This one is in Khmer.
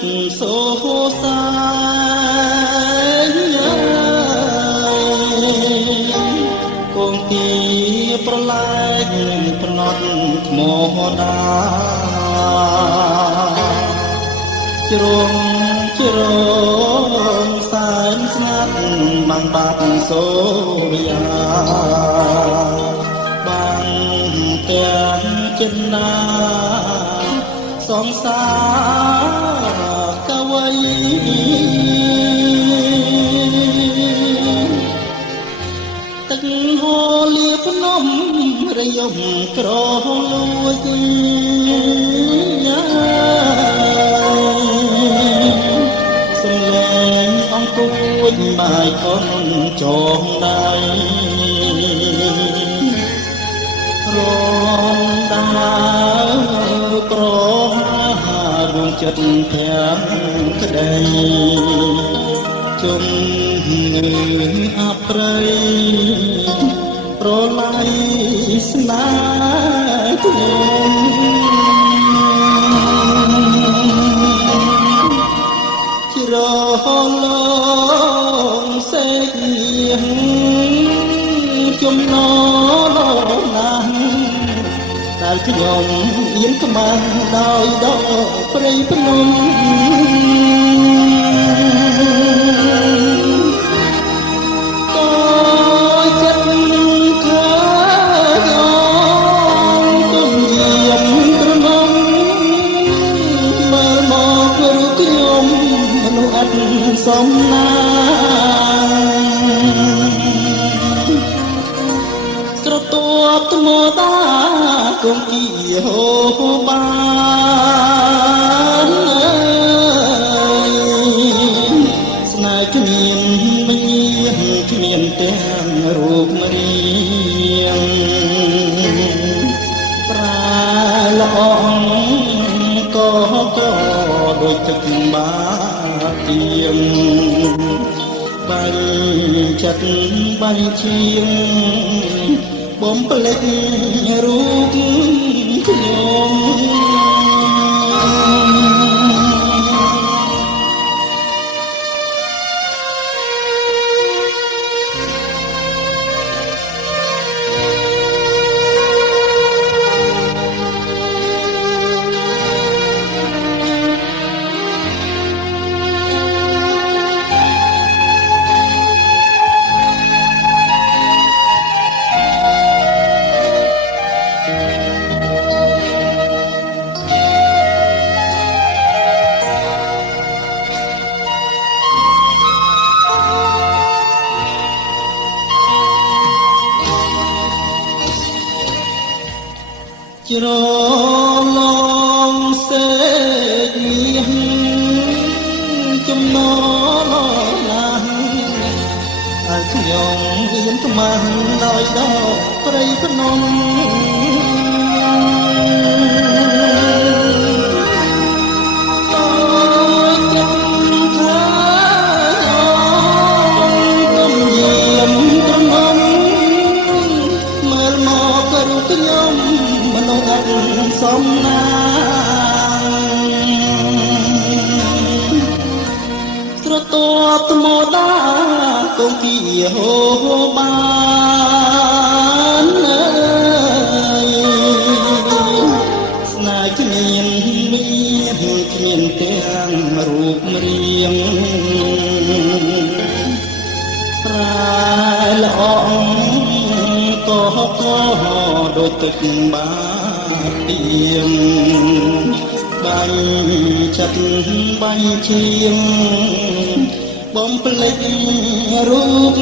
សូសាយកងទីប្រឡាយប្រណត់ថ្មដាជ្រងជ្រងសែនស្ងាត់បានបាត់សូរិយាបានទាំងចិនណាសងសាកវៃទឹកហូរលៀបភ្នំរយំក្រលួចសំលេងអង្គួចបាយកូនចងដៃរងដាប្រហាដួងចិត្តទាំងក្តីជុំងើអប្រៃប្រឡ័យស្នេហ៍ខ្ញុំជ្រលងសេកញចំណលណាស់តែខ្ញុំអៀនក្បាលដោយដកព្រៃភ្នំសំណាស្រទាប់ថ្មដាគងគីហូបានស្នេហ៍គ្មានមញាគ្មានទាំងរូបរាងប្រាល្អក៏ដូចទឹកបាទៀងបាញ់ចិត្តបាញ់ឈៀងបំភ្លេចរូបខ្ញុំជ្រលងសេកមាសចំណលណាស់ហើយខ្ញុំអៀនក្បាលដោយដកព្រៃភ្នំសំណាស្រទាប់ថ្មដាគងគីហូបានស្នេហ៍គ្មានមានគ្មានទាំងរូបរាងប្រាល្អក៏ដូចទឹកបាទៀងបាញ់ចិត្តបាញ់ឈៀងបំភ្លេចរូប